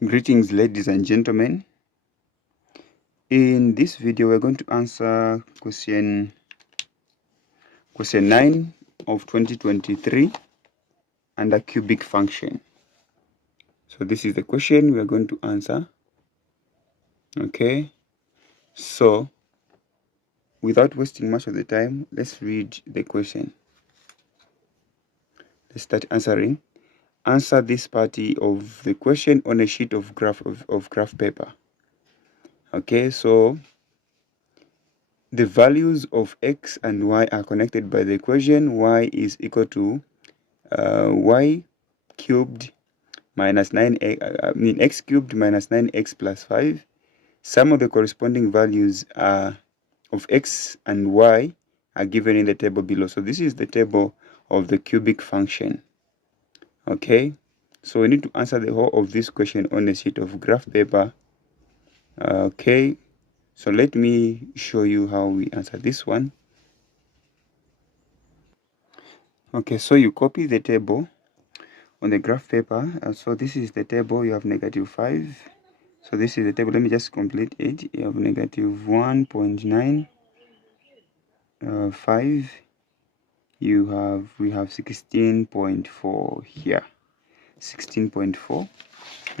Greetings, ladies and gentlemen. In this video we're going to answer question 9 of 2023 under cubic function. So this is the question we are going to answer. Okay, so without wasting much of the time, let's read the question. Let's start answering. Answer this part of the question on a sheet of graph paper. Okay, so the values of x and y are connected by the equation y is equal to y cubed minus 9x, x cubed minus 9x plus 5. Some of the corresponding values of x and y are given in the table below. So this is the table of the cubic function. Okay, so we need to answer the whole of this question on a sheet of graph paper. Okay, so let me show you how we answer this one. Okay, so you copy the table on the graph paper. So this is the table. You have negative 5. So this is the table. Let me just complete it. You have negative 1.95. We have 16.4 here. 16.4.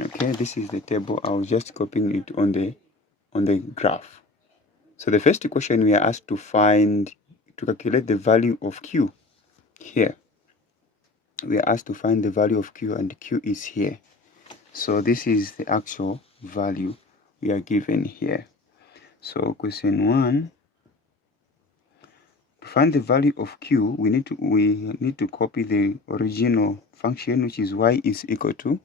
Okay, this is the table. I was just copying it on the graph. So the first question we are asked to calculate the value of Q here. We are asked to find the value of Q, and Q is here. So this is the actual value we are given here. So question 1, to find the value of Q, we need to copy the original function, which is y is equal to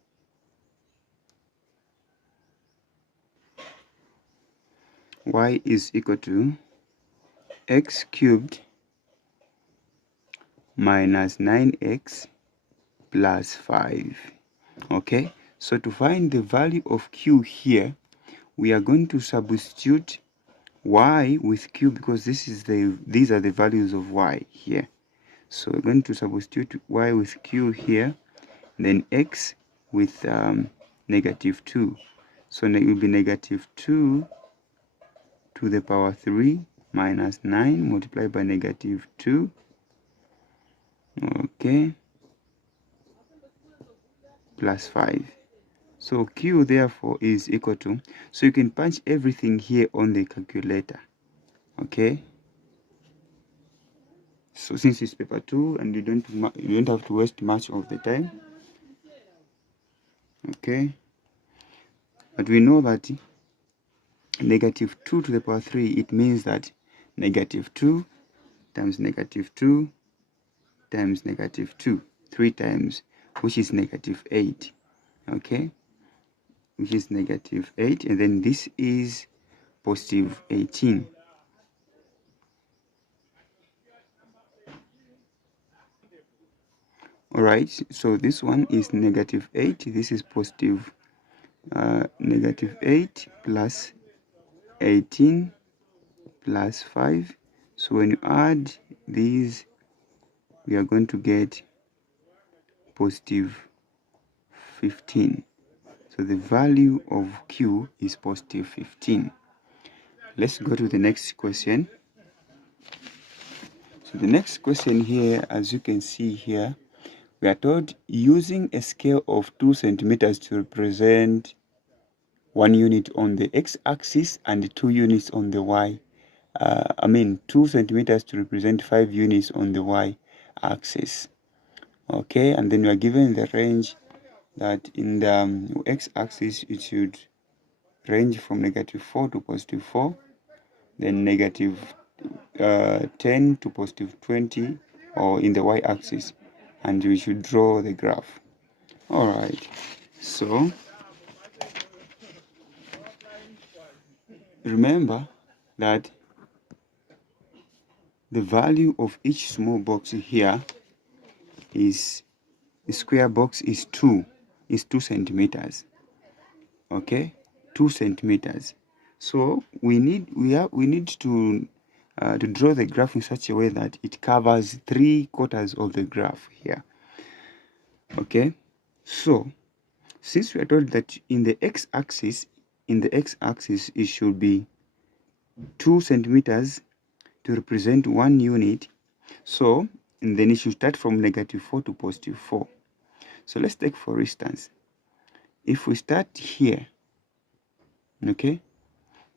x cubed minus 9x plus 5. Okay, so to find the value of Q here, we are going to substitute y with Q, because these are the values of y here. So we're going to substitute y with Q here, then x with negative 2. So it will be negative 2 to the power 3 minus 9 multiplied by negative 2. Okay, plus 5. So Q therefore is equal to, so you can punch everything here on the calculator. Okay, so since it's paper 2 and you don't have to waste much of the time. Okay, but we know that negative 2 to the power 3, it means that negative 2 times negative 2 times negative 2, 3 times, which is negative 8. Okay, which is negative 8, and then this is positive 18. Alright, so this one is negative 8, this is positive negative 8 plus 18 plus 5. So when you add these, we are going to get positive 15. So the value of Q is positive 15. Let's go to the next question. So the next question here, as you can see here, we are told using a scale of 2 centimeters to represent 1 unit on the x-axis and 2 units on the y. 2 centimeters to represent 5 units on the y-axis. Okay, and then we are given the range that in the x-axis it should range from negative 4 to positive 4, then negative 10 to positive 20, or in the y-axis, and we should draw the graph. Alright, so remember that the value of each small box here is, the square box is 2 centimeters. Okay, 2 centimeters. So we need to draw the graph in such a way that it covers 3/4 of the graph here. Okay, so since we are told that in the x-axis, it should be 2 centimeters to represent 1 unit. So, and then it should start from -4 to +4. So let's take for instance, if we start here, okay,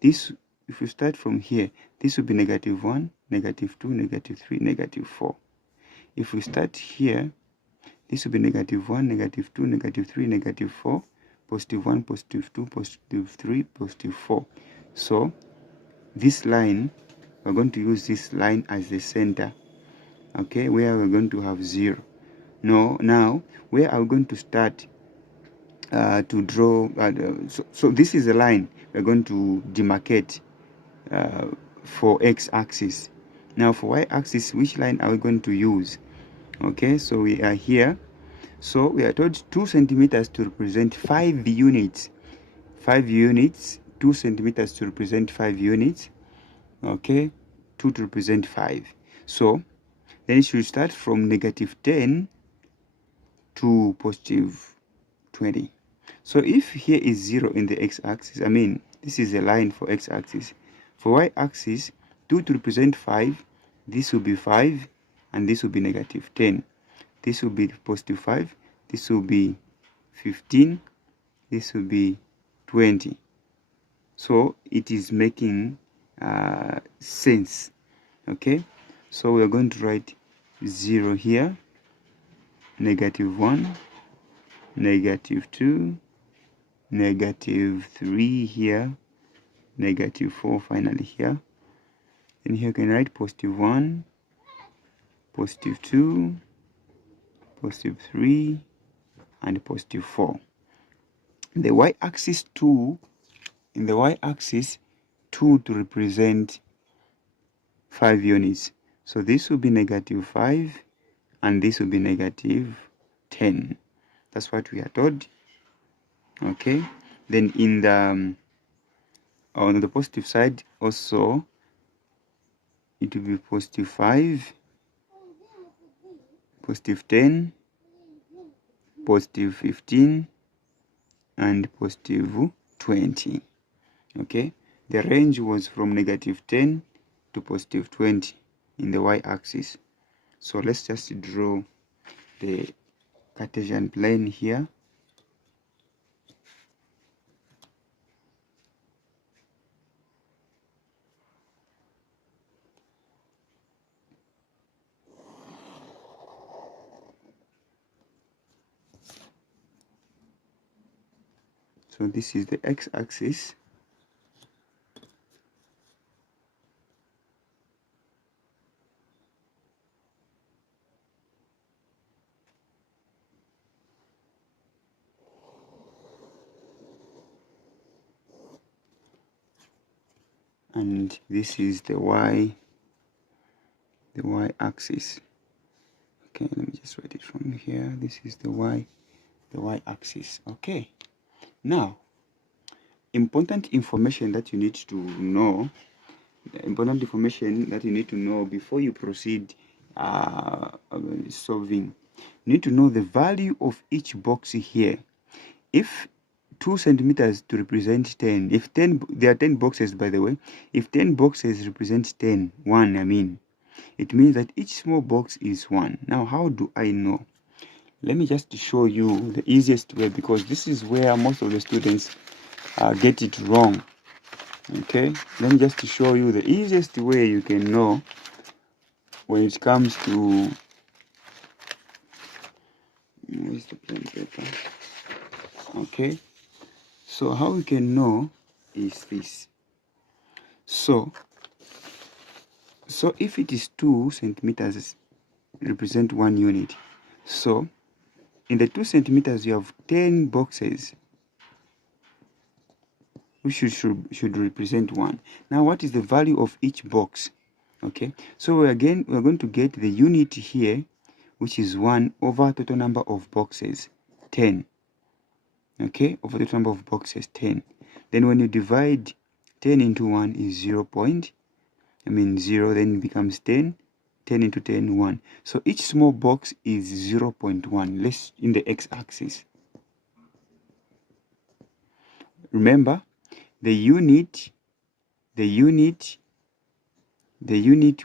this, if we start from here, this will be -1, -2, -3, -4. If we start here, this will be -1, -2, -3, -4, +1, +2, +3, +4. So this line, we're going to use this line as the center, okay, where we're going to have 0. Now where are we going to start to draw? So this is the line we're going to demarcate for x-axis. Now for y-axis, which line are we going to use? Okay, so we are here. So we are told 2 centimeters to represent 5 units. 5 units, 2 centimeters to represent 5 units. Okay, 2 to represent 5. So then it should start from -10 to +20. So if here is 0 in the x-axis, I mean, this is a line for x-axis. For y-axis, 2 to represent 5, this will be 5, and this will be -10. This will be +5, this will be 15, this will be 20. So it is making sense, okay? So we are going to write 0 here, -1, -2, -3 here, -4 finally here. Then here you can write +1, +2, +3, and +4. The y-axis 2, in the y-axis 2 to represent 5 units. So this will be -5, and this will be -10. That's what we are told. Okay, then in the on the positive side also, it will be +5, +10, +15, and +20. Okay, the range was from -10 to +20 in the y-axis. So let's just draw the Cartesian plane here. So this is the x-axis. And this is the y-axis. Okay, let me just write it from here. This is the y-axis. Okay. Now, important information that you need to know, before you proceed solving. You need to know the value of each box here. If 2 centimeters to represent 10, if 10, there are 10 boxes by the way, if 10 boxes represent 10, 1 I mean, it means that each small box is 1. Now how do I know? Let me just show you the easiest way, because this is where most of the students get it wrong. Okay, let me just show you the easiest way you can know when it comes to where's the plain paper. Okay, so how we can know is this. So if it is 2 centimeters represent 1 unit, so in the 2 centimeters you have 10 boxes which should represent 1. Now what is the value of each box? Okay, so we're going to get the unit here, which is 1 over total number of boxes, 10. Okay, over the total number of boxes, 10. Then when you divide 10 into 1 is 0, then it becomes 10. 10 into 10, 1. So each small box is 0.1, less in the x-axis. remember the unit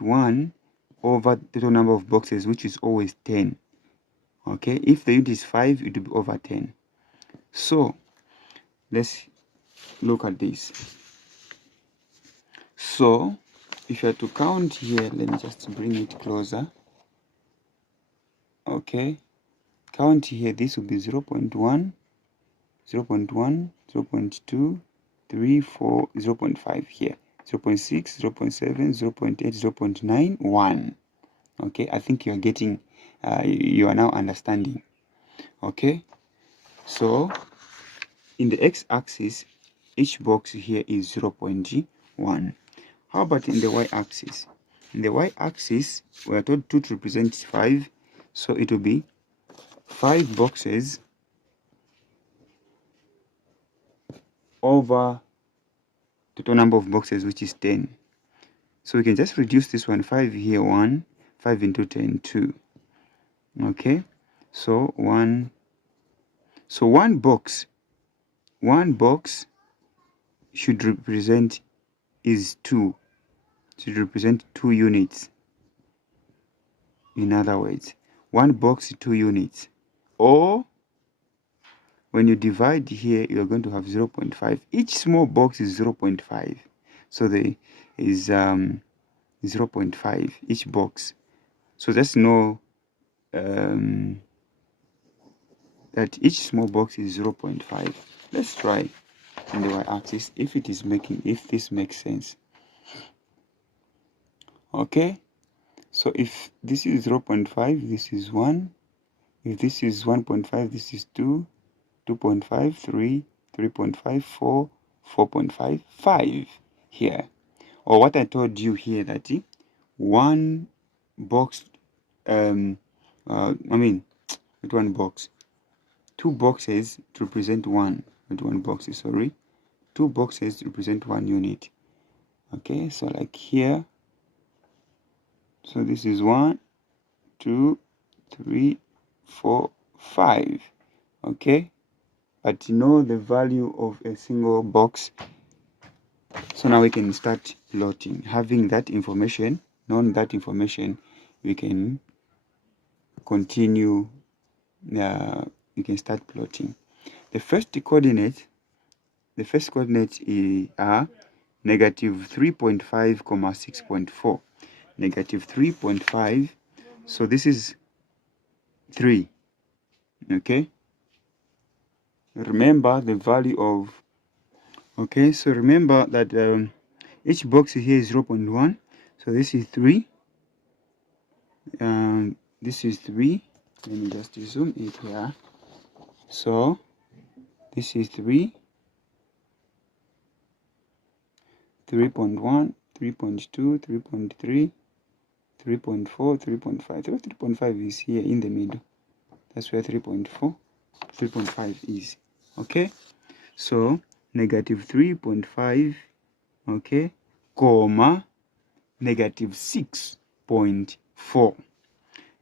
1 over the total number of boxes, which is always 10. Okay, if the unit is 5, it will be over 10. So let's look at this. So if you are to count here, let me just bring it closer. Okay, count here, this will be 0.1, 0.1, 0.2, 3, 4, 0.5 here, 0.6, 0.7, 0.8, 0.9, 1. Okay, I think you are getting, you are now understanding. Okay, so in the x-axis, each box here is 0.1. How about in the y-axis? In the y-axis, we are told 2 to represent 5, so it will be 5 boxes over the total number of boxes, which is 10. So we can just reduce this one, 5 here, 1, 5 into 10, 2. Okay, so one box should represent is 2, should represent 2 units. In other words, 1 box 2 units. Or when you divide here, you're going to have 0.5. Each small box is 0.5. So there is 0.5 each box. So just know that each small box is 0.5. Let's try in the y-axis if this makes sense. Okay, so if this is 0.5, this is 1. If this is 1.5, this is 2, 2.5, 3, 3.5, 4, 4.5, 5 here. Or what I told you here, that 1 box, not 1 box, 2 boxes to represent 1, not 1 boxes, sorry. 2 boxes represent 1 unit. Okay, so like here, so this is 1, 2, 3, 4, 5. Okay, but you know the value of a single box. So now we can start plotting. Having that information, known that information, we can continue. We can start plotting. The first coordinate are negative 3.5, 6.4. Negative 3.5. So this is 3. Okay. Remember the value of. Okay. So remember that each box here is 0.1. So this is 3. This is 3. Let me just zoom it here. So this is 3, 3.1, 3.2, 3.3, 3.4, 3.5. 3.5 is here in the middle. That's where 3.5 is. Okay, so negative 3.5, okay, comma, negative 6.4.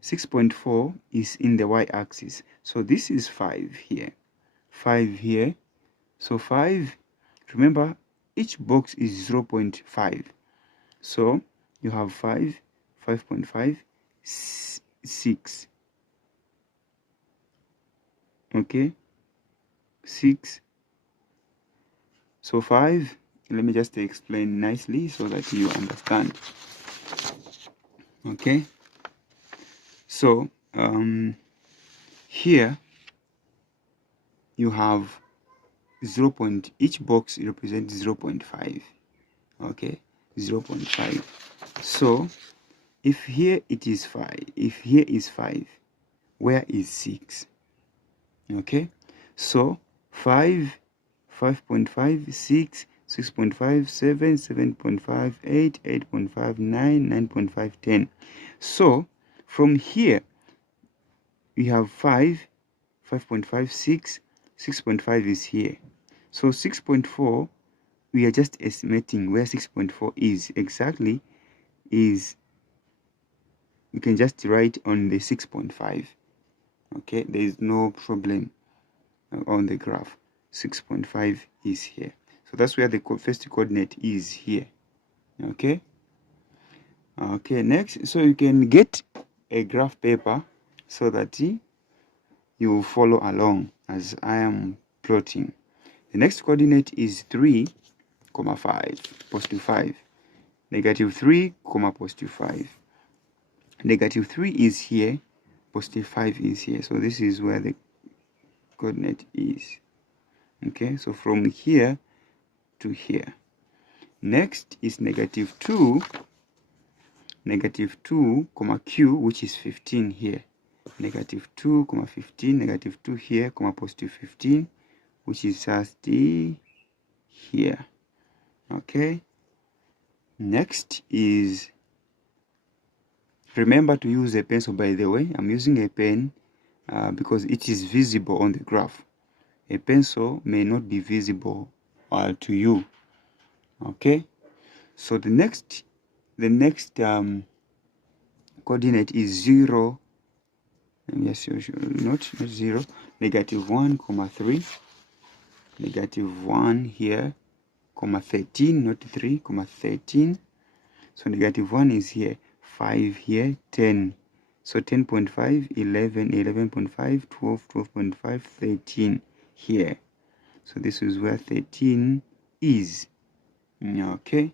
6.4 is in the y-axis. So this is 5 here. 5 here. So 5, remember, each box is 0.5. So you have 5, 5.5, 6. Okay, 6. So 5, let me just explain nicely so that you understand. Okay, so here you have each box represents 0.5. Okay, 0.5. So if here it is 5, if here is 5, where is 6? Okay, so 5, 5.5, 6, 6.5, 7, 7.5, 8, 8.5, 9, 9.5, 10. So from here we have 5, 5.5, 6, 6.5 is here. So 6.4, we are just estimating where 6.4 is exactly. Is you can just write on the 6.5. Okay, there is no problem on the graph. 6.5 is here. So that's where the first coordinate is here. Okay. Okay, next, so you can get a graph paper so that you will follow along as I am plotting. The next coordinate is 3, 5, positive 5. Negative 3, positive 5. Negative 3 is here, positive 5 is here. So this is where the coordinate is. Okay, so from here to here. Next is negative 2, q, which is 15 here. Negative 2, 15, negative 2 here, positive 15, which is just here. Okay. Next is, remember to use a pencil, by the way. I'm using a pen because it is visible on the graph. A pencil may not be visible to you. Okay. So the next coordinate is 0. Yes, not 0. Negative 1, 3. Negative 1 here, 13, not 3, 13. So negative 1 is here, 5 here, 10. So 10.5, 11, 11.5, 12, 12.5, 13 here. So this is where 13 is. Okay,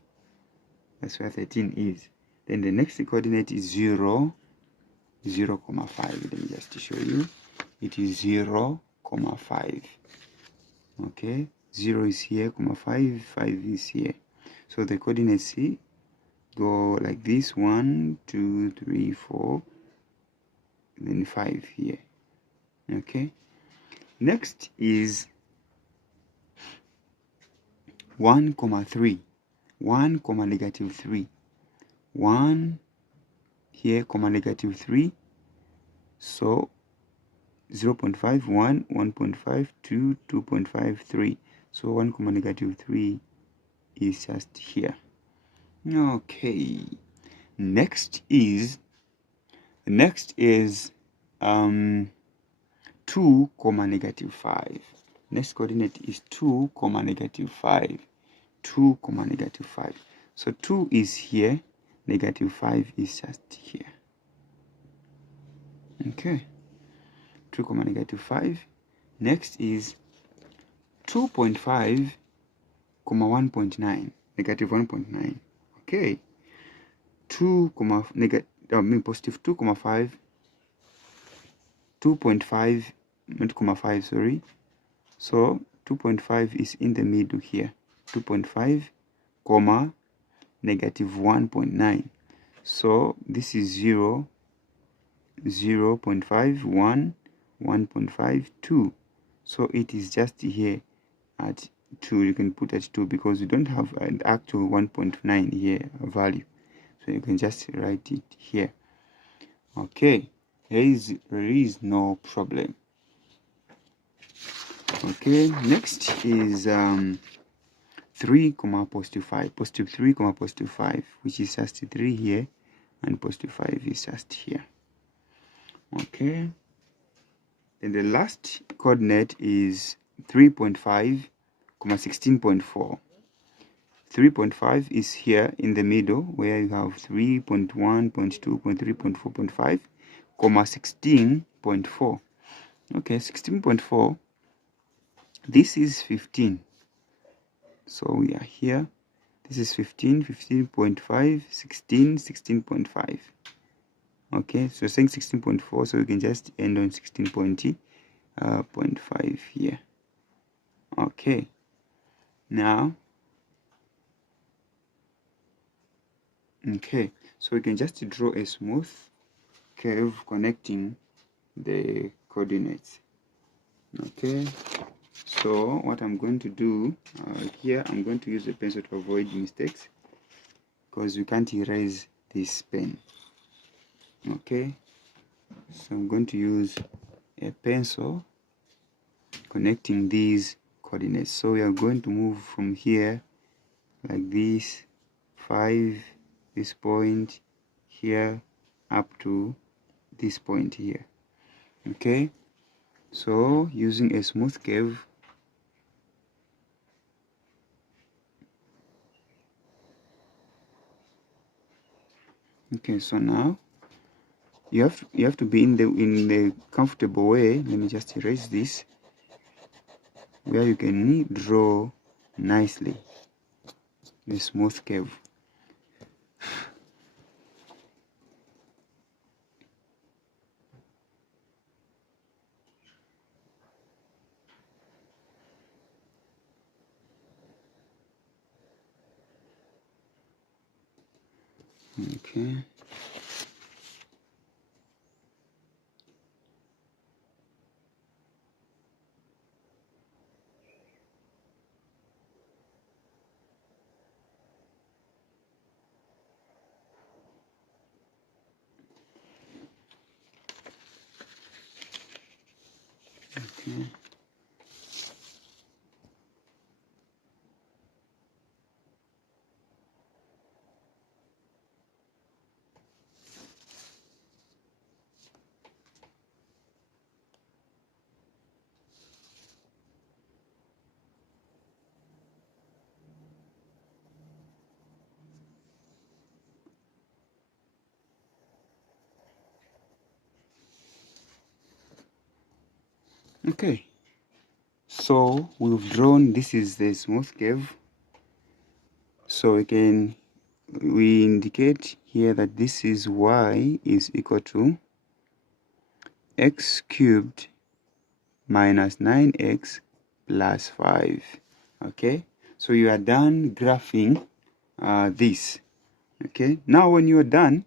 that's where 13 is. Then the next coordinate is 0, 0, 5. Let me just show you. It is 0, 5. Okay, 0 is here, 5, 5 is here. So the coordinates go like this: 1, 2, 3, 4, then 5 here. Okay, next is 1, 3. 1, negative 3. 1 here, negative 3. So 0.5, 1, 1.5, 2, 2.5, 3. So 1, negative 3 is just here. Okay, next is 2, negative 5. Next coordinate is 2, negative 5. 2, negative 5. So 2 is here, negative 5 is just here. Okay, 2, negative 5. Next is 2.5, 1.9, negative 1.9. Okay, positive 2, 5, 2.5, not 5, sorry. So 2.5 is in the middle here. 2.5, negative 1.9. So this is 0, 0.5, 1, 1.5, 2. So it is just here at 2. You can put at 2 because you don't have an actual 1.9 here value. So you can just write it here. Okay, there is no problem. Okay, next is 3, positive 5. Positive 3, positive 5, which is just 3 here, and positive 5 is just here. Okay, then the last coordinate is 3.5, 16.4. 3.5 is here in the middle where you have 3.1, 0.2, 0.3, 0.4, 0.5, 16.4. Okay, 16.4. This is 15. So we are here. This is 15, 15.5, 16, 16.5. Okay, so saying 16.4, so we can just end on 16.5 here. Okay, now, okay, so we can just draw a smooth curve connecting the coordinates. Okay, so what I'm going to do here, I'm going to use a pencil to avoid mistakes because we can't erase this pen. Okay, so I'm going to use a pencil connecting these coordinates. So we are going to move from here like this, 5, this point here, up to this point here. Okay, so using a smooth curve, Okay, so now you have to be in the comfortable way. Let me just erase this, where you can draw nicely the smooth curve. Okay. Okay. Okay. So we've drawn, this is the smooth curve. So we indicate here that this is y is equal to x cubed minus 9x plus 5. Okay, so you are done graphing this. Okay, now when you are done,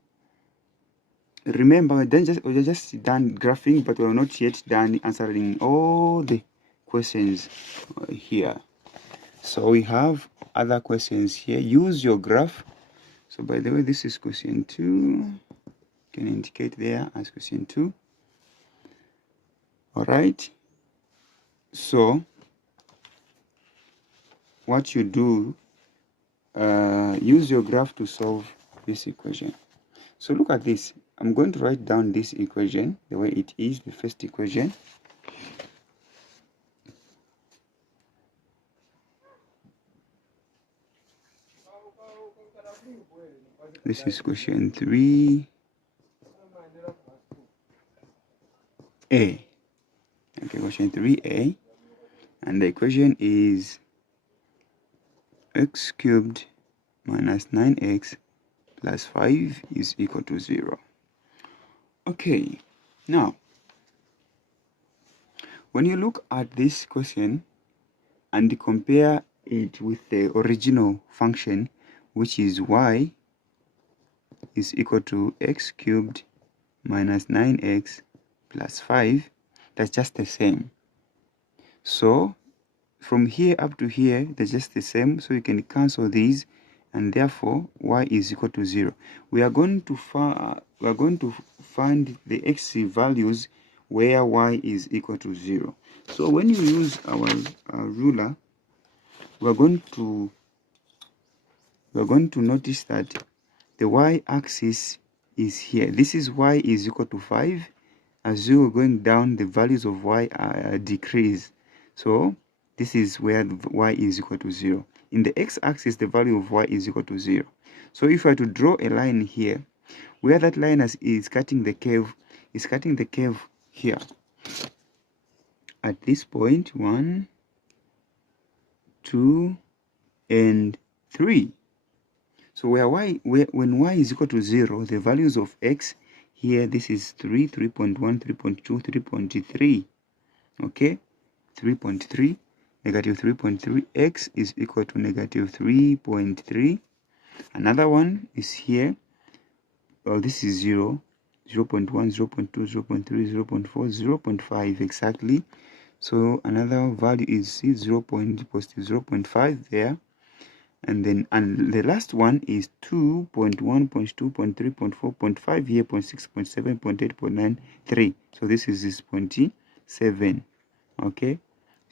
remember we're just done graphing, but we're not yet done answering all the questions here. So we have other questions here. Use your graph. So by the way, this is question 2. You can indicate there as question 2. All right. So what you do, use your graph to solve this equation. So look at this. I'm going to write down this equation the way it is, the first equation. This is question 3A. Okay, question 3A. And the equation is x cubed minus 9x plus 5 is equal to 0. Okay, now, when you look at this question and compare it with the original function, which is y is equal to x cubed minus 9x plus 5, that's just the same. So from here up to here, they're just the same, so you can cancel these, and therefore y is equal to 0. We are going to find the x values where y is equal to 0. So when you use our ruler, we're going to notice that the y-axis is here. This is y is equal to 5. As you are going down, the values of y decrease. So this is where y is equal to 0. In the x-axis, the value of y is equal to 0. So if I were to draw a line here, where that line is cutting the curve, is cutting the curve here. At this point, 1, 2, and 3. So when y is equal to 0, the values of x here, this is 3, 3.1, 3.2, 3.3. Okay, 3.3, negative 3.3, x is equal to negative 3.3. Another one is here. Oh, this is 0, 0.1, 0.2, 0.3, 0.4, 0.5 exactly. So another value is 0. Positive 0.5 there. And the last one is 2.1, 0.2, 0.3, 0.4, 0.5 here, 0.6, 0.7, 0.8, 0.9, 3. So this is 0.7. Okay,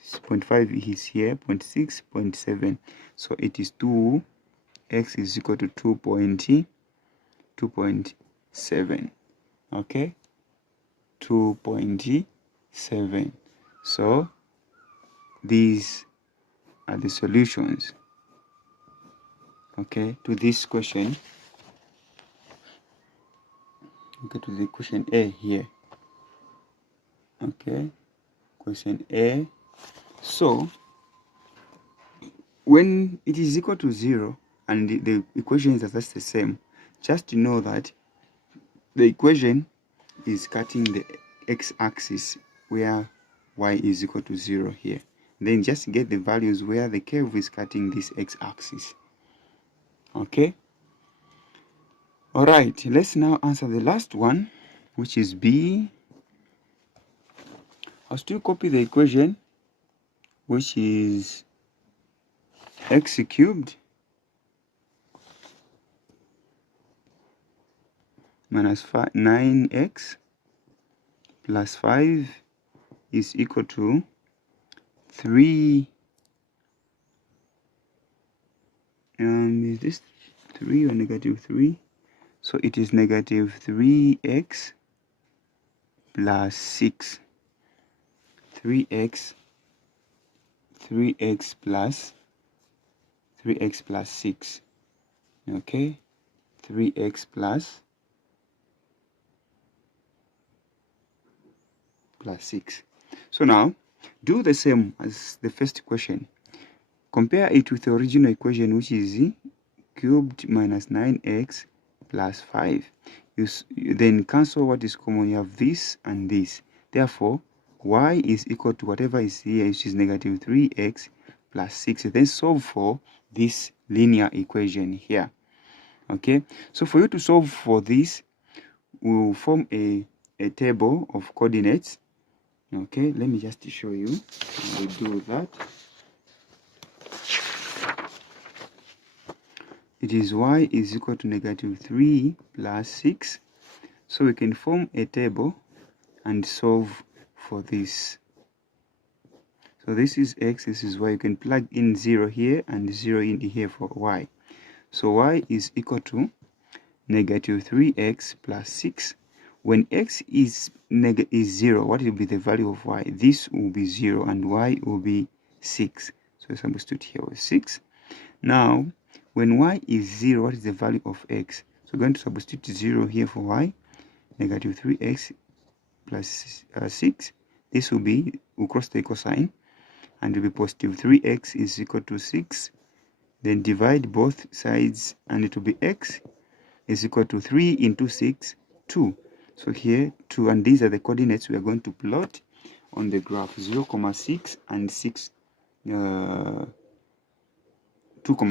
0.5 is here, 0.6, 0.7. So it is 2, x is equal to 2.7. Okay, 2.7. So these are the solutions, okay, to this question. okay, to the question A here. Okay, question A. So when it is equal to 0 and the equations are just the same, just to know that the equation is cutting the x-axis where y is equal to 0 here. Then just get the values where the curve is cutting this x-axis. Okay. All right, let's now answer the last one, which is B. I'll still copy the equation, which is x cubed minus 9x plus 5 is equal to 3. Is this 3 or negative 3? So it is negative 3x plus 6. 3x plus 6. Okay, 3x plus 6. So now do the same as the first question. Compare it with the original equation, which is cubed minus 9x plus 5. You then cancel what is common. You have this and this. Therefore, y is equal to whatever is here, which is negative 3x plus 6. Then solve for this linear equation here. Okay, so for you to solve for this, we'll form a table of coordinates. Okay, let me just show you how we do that. It is y is equal to negative 3 plus 6. So we can form a table and solve for this. So this is x, this is y. You can plug in 0 here and 0 in here for y. So y is equal to negative 3x plus 6. When x is 0, what will be the value of y? This will be 0 and y will be 6. So substitute here with 6. Now, when y is 0, what is the value of x? So we're going to substitute 0 here for y. Negative 3x plus 6. This will be, we'll cross the equal sign, and it will be positive 3x is equal to 6. Then divide both sides, and it will be x is equal to 3 into 6, 2. So here 2, and these are the coordinates we are going to plot on the graph, 0, 6 and 6, 2,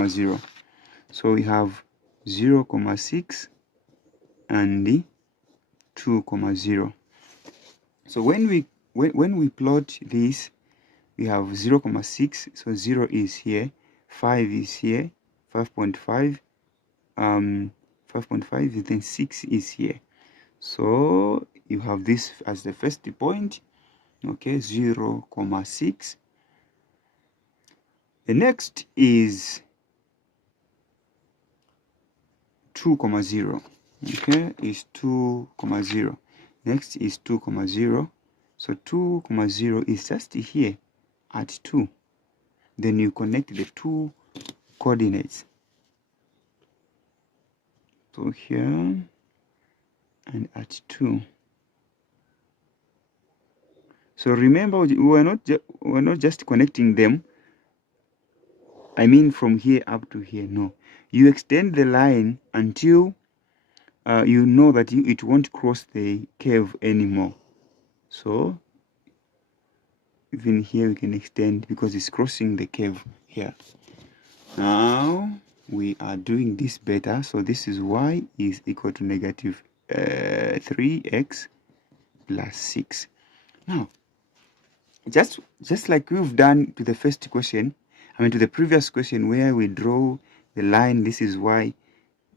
0. So we have 0, 6 and 2, 0. So when we plot this, we have 0, 6. So 0 is here, 5 is here, 5.5, 5.5, then 6 is here. So you have this as the first point. Okay, 0, 6. The next is 2, 0. Okay, is 2, 0. Next is 2, 0. So 2, 0 is just here at 2. Then you connect the two coordinates. So here and at 2. So remember, we're not just connecting them. I mean from here up to here. No, you extend the line until you know that it won't cross the curve anymore. So even here we can extend because it's crossing the curve here. Now we are doing this better. So this is y is equal to negative 3x plus 6. Now, just like we've done to the first question, to the previous question where we draw the line, this is y,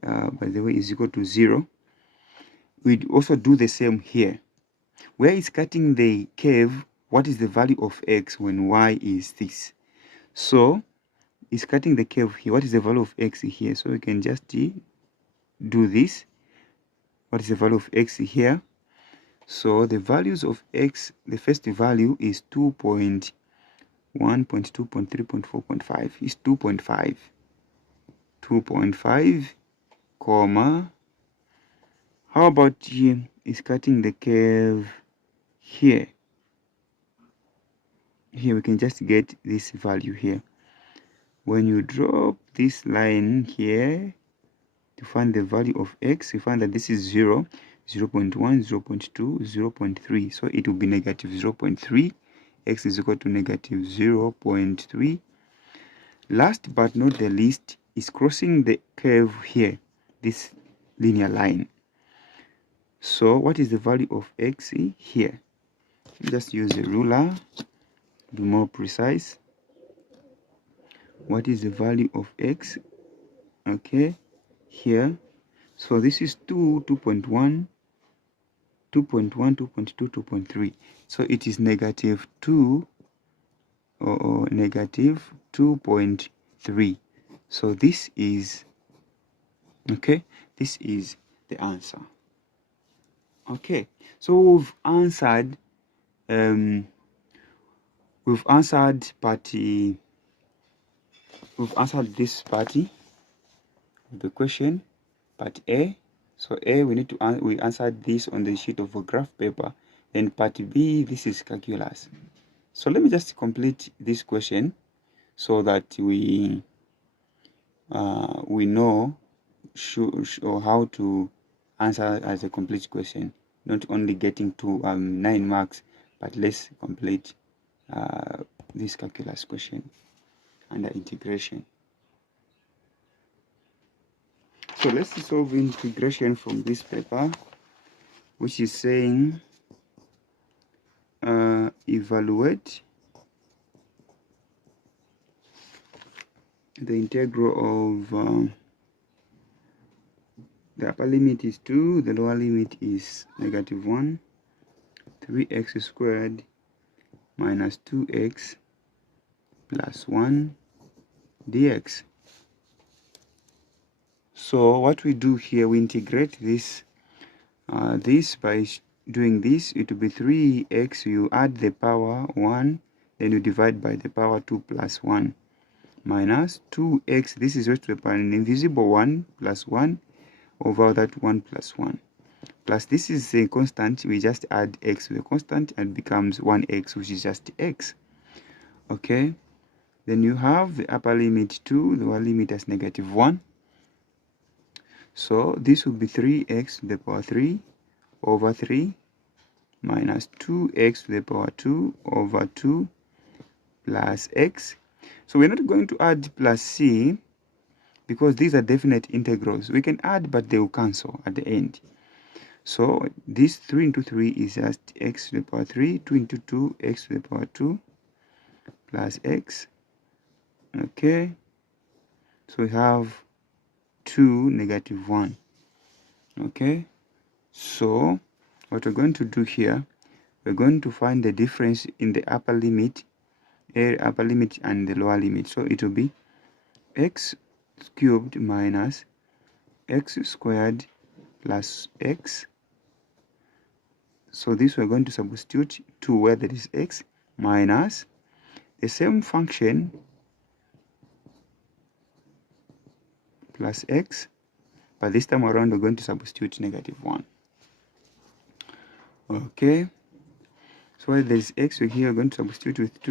by the way, is equal to 0. We also do the same here. Where it's cutting the curve, what is the value of x when y is this? So it's cutting the curve here. What is the value of x here? So we can just do this. What is the value of x here? So the values of x, the first value is 2.1, 2.3, 4.5 is 2.5, comma How about here is cutting the curve here? Here we can just get this value here. When you drop this line here to find the value of x, you find that this is 0, 0 0.1, 0 0.2, 0 0.3. So it will be negative 0 0.3. X is equal to negative 0 0.3. Last but not the least is crossing the curve here, this linear line. So what is the value of x here? Just use a ruler, be more precise. What is the value of x? Okay, here. So this is 2, 2.1, 2.1, 2.2, 2.3. So it is negative 2 or negative 2.3. So this is, okay, this is the answer. Okay, so we've answered this part of the question, part A. So A, we answered this on the sheet of a graph paper. Then part B, this is calculus. So let me just complete this question so that we know how to answer as a complete question, not only getting to 9 marks, but let's complete this calculus question under integration. So let's solve integration from this paper, which is saying evaluate the integral of the upper limit is 2, the lower limit is negative 1, 3x squared minus 2x plus 1 dx. So what we do here, we integrate this by doing this. It will be 3x, you add the power 1, then you divide by the power 2 plus 1, minus 2x, this is raised to the power an invisible 1 plus 1 over that 1 plus 1, plus this is a constant, we just add x to the constant and it becomes 1x, which is just x. Okay, then you have the upper limit 2, the lower limit as negative 1. So this will be 3x to the power 3 over 3 minus 2x to the power 2 over 2 plus x. So we're not going to add plus c because these are definite integrals. We can add, but they will cancel at the end. So this 3 into 3 is just x to the power 3, 2 into 2, x to the power 2 plus x. Okay, so we have 2, negative 1. Okay, so what we're going to do here, we're going to find the difference in the upper limit and the lower limit. So it will be x cubed minus x squared plus x. So this we're going to substitute to where there is x, minus the same function plus x, but this time around we're going to substitute negative 1. Okay, so where there is x, we're here going to substitute with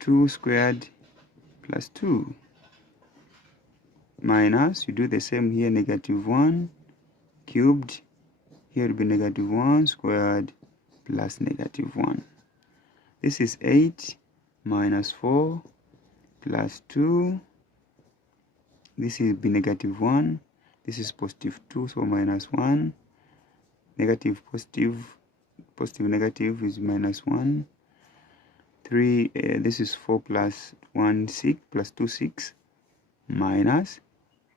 2 squared plus 2 minus, you do the same here, negative 1 cubed, here will be negative 1 squared plus negative 1. This is 8 minus 4 plus 2. This will be negative 1. This is positive 2, so minus 1. Negative, positive, positive, negative is minus 1. 3, this is 4 plus 1, 6, plus 2, 6, minus,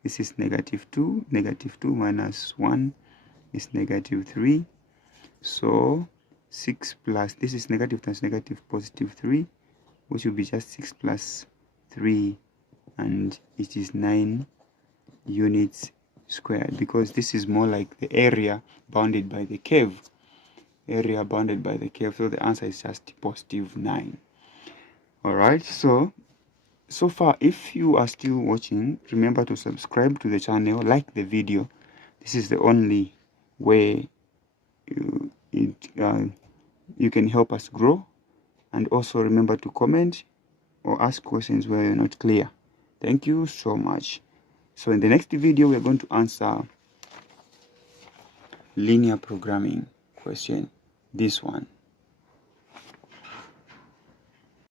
this is negative 2 minus 1 is negative 3. So 6 plus, this is negative times negative, positive 3, which will be just 6 plus 3, and it is 9 units squared, because this is more like the area bounded by the curve. Area bounded by the curve, so the answer is just positive 9. Alright, so far, if you are still watching, remember to subscribe to the channel, like the video. This is the only way you can help us grow. And also remember to comment or ask questions where you're not clear. Thank you so much. So in the next video, we're going to answer linear programming question, this one.